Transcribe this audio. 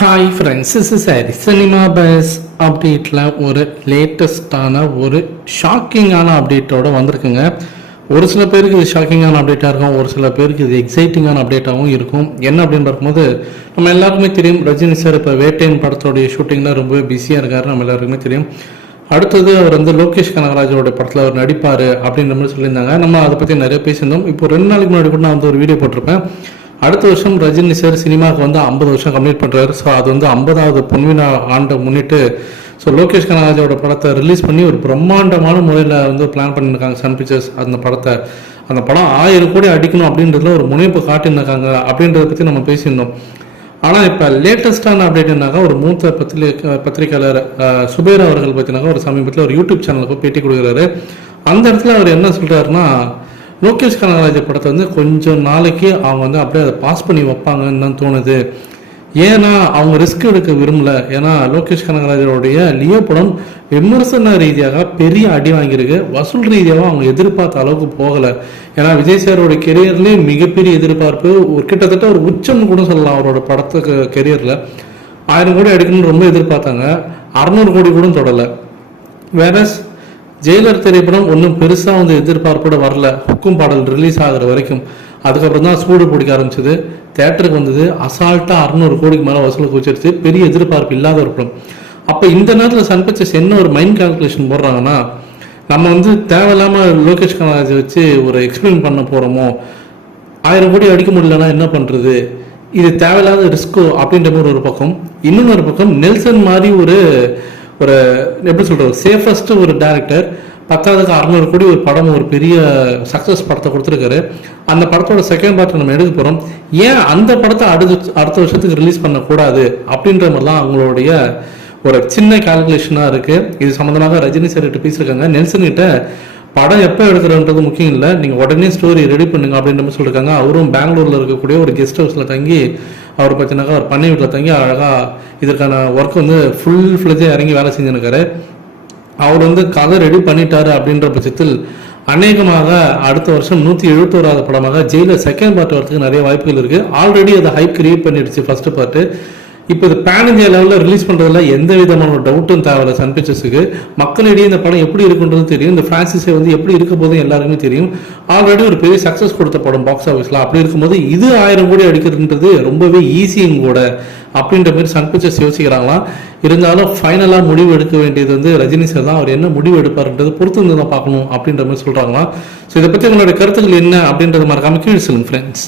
Hi friends is sorry cinema buzz அப்டேட்டில் ஒரு லேட்டஸ்டான ஒரு ஷாக்கிங்கான அப்டேட்டோட வந்திருக்குங்க. ஒரு சில பேருக்கு இது ஷாக்கிங்கான அப்டேட்டாக இருக்கும் ஒரு சில பேருக்கு இது எக்ஸைட்டிங்கான அப்டேட்டாகவும் இருக்கும். என்ன அப்படின்னு பார்க்கும்போது நம்ம எல்லாருக்குமே தெரியும் ரஜினி சார் இப்போ வேட்டையன் படத்தோடைய ஷூட்டிங்கில் ரொம்பவே பிஸியாக இருக்கார் நம்ம எல்லாருக்குமே தெரியும். அடுத்தது அவர் வந்து லோகேஷ் கனகராஜோட படத்தில் அவர் நடிப்பார் அப்படின்ற மாதிரி சொல்லியிருந்தாங்க. நம்ம அதை பற்றி நிறைய பேசியிருந்தோம். இப்போ ரெண்டு நாளைக்கு முன்னாடி கூட நான் வந்து ஒரு வீடியோ போட்டிருப்பேன். அடுத்த வருஷம் ரஜினி சார் சினிமாவுக்கு வந்து ஐம்பது வருஷம் கம்ப்ளீட் பண்ணுறாரு ஸோ அது வந்து ஐம்பதாவது பொன்வினா ஆண்டை முன்னிட்டு ஸோ லோகேஷ் கனகராஜோட படத்தை ரிலீஸ் பண்ணி ஒரு பிரம்மாண்டமான முறையில் வந்து பிளான் பண்ணியிருக்காங்க சன் பிக்சர்ஸ் அந்த படத்தை. அந்த படம் ஆயிரம் கோடி அடிக்கணும் அப்படின்றதுல ஒரு முனைப்பு காட்டியிருக்காங்க அப்படின்றத பற்றி நம்ம பேசியிருந்தோம். ஆனால் இப்போ லேட்டஸ்ட்டான அப்டேட் ஒரு மூத்த பத்திரி பத்திரிகையாளர் சுபேர் அவர்கள் பார்த்தீங்கன்னாக்கா ஒரு சமீபத்தில் ஒரு யூடியூப் சேனலுக்கு பேட்டி கொடுக்குறாரு. அந்த இடத்துல அவர் என்ன சொல்கிறாருன்னா லோகேஷ் கனகராஜ் படத்தை வந்து கொஞ்சம் நாளைக்கு அவங்க வந்து அப்படியே அதை பாஸ் பண்ணி வைப்பாங்கன்னு தான் தோணுது. ஏன்னா அவங்க ரிஸ்க் எடுக்க விரும்பல. ஏன்னா லோகேஷ் கனகராஜருடைய லியோ படம் விமர்சன ரீதியாக பெரிய அடி வாங்கியிருக்கு. வசூல் ரீதியாகவும் அவங்க எதிர்பார்த்த அளவுக்கு போகலை. ஏன்னா விஜய் சாரோட கெரியர்லேயே மிகப்பெரிய எதிர்பார்ப்பு. ஒரு கிட்டத்தட்ட ஒரு உச்சம்னு கூட சொல்லலாம் அவரோட படத்துக்கு கெரியரில் ஆயிரம் கோடி அடிக்கணும்னு ரொம்ப எதிர்பார்த்தாங்க. அறநூறு கோடி கூட தொடலை. வேற ஜெயிலர் திரைப்படம் ஒன்றும் பெருசாக வந்து எதிர்பார்ப்போட வரல. ஹுக்கும் பாடல் ரிலீஸ் ஆகுற வரைக்கும். அதுக்கப்புறம் தான் சூடு பிடிக்க ஆரம்பிச்சது. தேட்டருக்கு வந்தது. அசால்ட்டாக அறுநூறு கோடிக்கு மேலே வசூல் குச்சிருச்சு பெரிய எதிர்பார்ப்பு இல்லாத ஒரு படம். அப்போ இந்த நேரத்தில் சன் பிக்சர்ஸ் என்ன ஒரு மைண்ட் கால்குலேஷன் போடுறாங்கன்னா நம்ம வந்து தேவையில்லாமல் லோகேஷ் கனராஜை வச்சு ஒரு எக்ஸ்பிளைன் பண்ண போகிறோமோ ஆயிரம் கோடி அடிக்க முடியலன்னா என்ன பண்ணுறது இது தேவையில்லாத ரிஸ்கோ அப்படின்ற மாதிரி ஒரு பக்கம். இன்னொன்று ஒரு பக்கம் நெல்சன் மாதிரி ஒரு ஒரு எப்படி சொல்கிறது சேஃபஸ்ட் ஒரு டேரக்டர் பத்தாவதுக்கு அறநூறு கோடி ஒரு படம் ஒரு பெரிய சக்ஸஸ் படத்தை கொடுத்துருக்காரு. அந்த படத்தோட செகண்ட் பார்ட் நம்ம எடுக்க போகிறோம் ஏன் அந்த படத்தை அடுத்த அடுத்த வருஷத்துக்கு ரிலீஸ் பண்ணக்கூடாது? அப்படின்ற மாதிரிலாம் அவங்களுடைய ஒரு சின்ன கால்குலேஷனாக இருக்குது இது சம்மந்தமாக ரஜினி சார் கிட்ட பேசியிருக்காங்க. நெல்சன் கிட்ட படம் எப்போ எடுக்கிறன்றது முக்கியம் இல்லை. நீங்கள் உடனே ஸ்டோரி ரெடி பண்ணுங்க அப்படின்ற மாதிரி சொல்லியிருக்காங்க அவரும் பெங்களூரில் இருக்கக்கூடிய ஒரு கெஸ்ட் ஹவுஸில் தங்கி அவர் பார்த்தீங்கன்னாக்கா அவர் பண்ணை வீட்டில் தங்கி அழகாக இதற்கான ஒர்க் வந்து ஃபுல் ஃப்ளெஜாக இறங்கி வேலை செஞ்சுருக்காரு. அவர் வந்து கதை ரெடி பண்ணிட்டாரு அப்படின்ற பட்சத்தில் அநேகமாக அடுத்த வருஷம் நூற்றி எழுபத்தோராவது படமாக ஜெயிலில் செகண்ட் பார்ட் வரதுக்கு நிறைய வாய்ப்புகள் இருக்குது ஆல்ரெடி அதை ஹைப் கிரியேட் பண்ணிடுச்சு ஃபஸ்ட்டு பார்ட்டு இப்போ இது பேன் இந்தியா லெவலில் ரிலீஸ் பண்ணுறதுல எந்த விதமான ஒரு டவுட்டும் தேவையில்ல சன் பிக்சர்ஸுக்கு மக்களிடையே இந்த படம் எப்படி இருக்குன்றது தெரியும். இந்த ஃப்ரான்சிஸை வந்து எப்படி இருக்க போதும் எல்லாருமே தெரியும். ஆல்ரெடி ஒரு பெரிய சக்ஸஸ் கொடுத்த படம் பாக்ஸ் ஆஃபீஸில் அப்படி இருக்கும்போது இது ஆயிரம் கோடி அடிக்கிறதுன்றது ரொம்பவே ஈஸியும் கூட அப்படின்ற மாதிரி சன் பிக்சர்ஸ் யோசிக்கிறாங்களாம் இருந்தாலும் ஃபைனலாக முடிவு எடுக்க வேண்டியது வந்து ரஜினி சார் தான். அவர் என்ன முடிவு எடுப்பாருன்றது பொறுத்து இருந்து தான் பார்க்கணும் அப்படின்ற மாதிரி சொல்கிறாங்களாம் ஸோ இதை பற்றி உங்களோட கருத்துக்கள் என்ன அப்படின்றத மறக்காமல் கீழே சொல்லுங்க ஃப்ரெண்ட்ஸ்